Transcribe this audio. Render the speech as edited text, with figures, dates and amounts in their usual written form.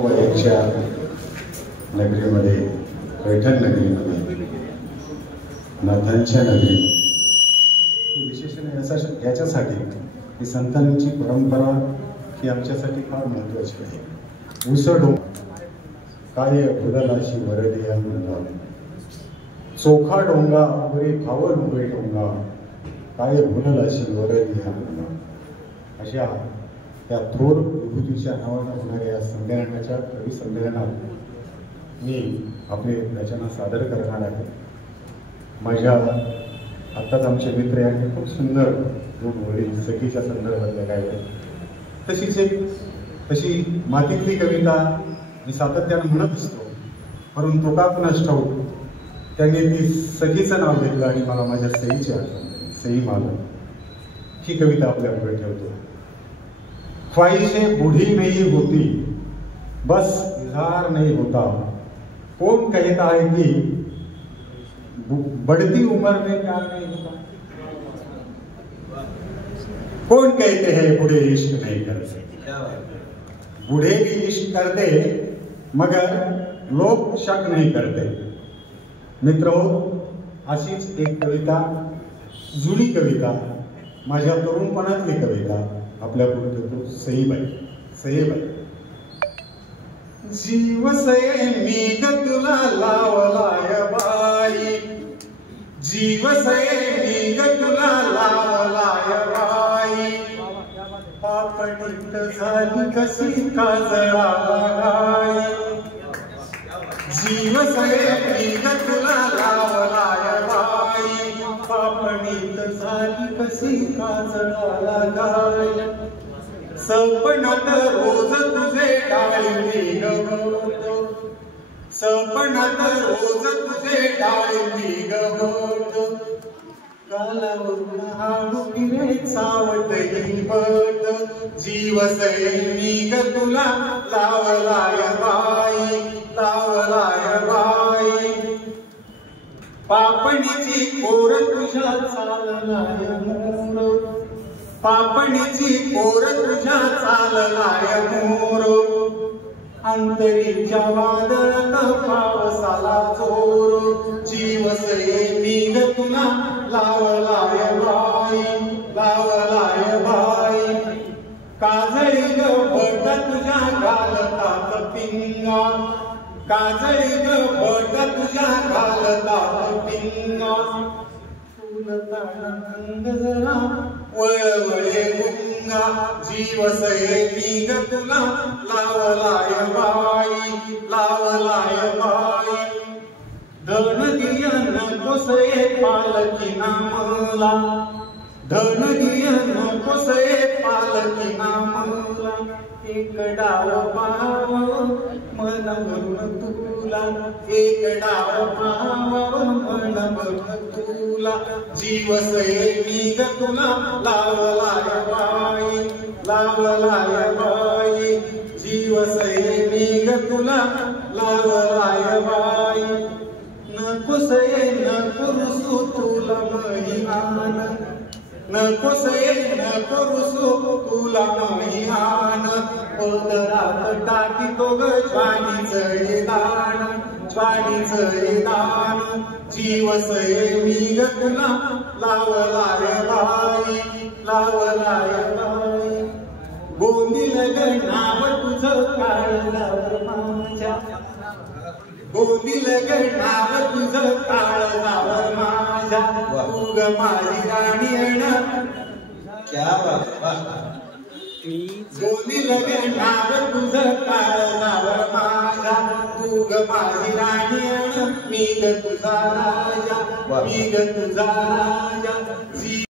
एकच्या नगरीमध्ये, पैठण नगरीमध्ये, नाथांच्या नगरी ही विशेषण याच्यासाठी की संतांची परंपरा ही आमच्यासाठी फार महत्वाची आहे. उसडो काय फुललाशी वरली अंगा, चोखा डोंगा वरे भावल उभे डोंगा, काय फुललाशी वरली अंगा, अशा त्या थोर विभूतीच्या नावानं होणाऱ्या संमेलनाच्या कवी संमेलनात मी आपली रचना सादर करणार आहे. माझ्या आत्ताच आमचे मित्र यांनी खूप सुंदर दोन वडील सखीच्या संदर्भातल्या गायल्या. तशी मातीतली कविता मी सातत्यानं म्हणत असतो, परंतु का कुणास ठाऊक त्यांनी ती सखीचं नाव घेतलं आणि मला माझ्या सईची आठवण, सई माला ही कविता आपल्या पुढे ठेवतो. ख्वाहिशें बूढ़ी नहीं होती, बस इजहार नहीं होता. कौन कहता है कि बढ़ती उम्र में प्यार नहीं होता? कौन कहते हैं बूढ़े इश्क नहीं करते? बूढ़े भी इश्क करते मगर लोग शक नहीं करते. मित्रों, अशीच एक कविता, जुनी कविता, माझ्या तरुणपणातली कविता आपल्या पुढे ठेवतो. सईबाई. जीव सये मी ग तुला लावलाय बाई, जीव सये मी ग तुला लावलाय बाई, पापणीत झाली कशी काजळाय. जीव सये मी ग तुला लावलाय बाई, पापणीत झाली कशी काजळाय. सपनात रोज तुझे डाळिंबी गवतो, सपनात रोज तुझे डाळिंबी गवतो, कालावरून हाडू किरे सावटही बट. जीव सये मी ग तुला लावलाय बाई, लावलाय बाई, पापणीची पोर तुझ्या चाललाय मोर, पापणीची पोर तुझ्या चाललाय मोर. अंतरीच्या वादळात पावसाला जोर. जीव सये मी ग तुला लावलाय बाई, लावलाय बाई, काजळी ग बट तुझ्या घालतात पिंगा, काजळी ग बट तुझ्या घालतात पिंगा. जरा वळवळे गुंगा. जीव सये मी ग तुला लावलाय बाई, लावलाय बाई, धन दिय नको सये पालखीना मला, धन दिय नको सये पालखीना मला. एक डाव पाव मन भरून तुला, एक डाव पाव मन भरून तुला. जीव सये मी ग तुला लावलाय बाई, लावलाय बाई, जीव सये मी ग तुला लावलाय बाई. नको सये नको रुसू तुला महिमान, नको सये नको रुसू तुला महिमान. पदरात टाकीतो ग ज्वानीचं दान, ज्वानीचं दान. जीव सये मी ग तुला लावलाय बाई, लावलाय बाई. गोंदील ग नाव तुझं काळजावर माझ्या, गोंदील ग नाव तुझं काळजावर माझ्या. तू ग माझी राणी अण, क्या बात. गोंदील ग नाव तुझं काळजावर माझ्या, तू ग माझी राणी अण, मी ग तुझा राजा, मी ग तुझा राजा.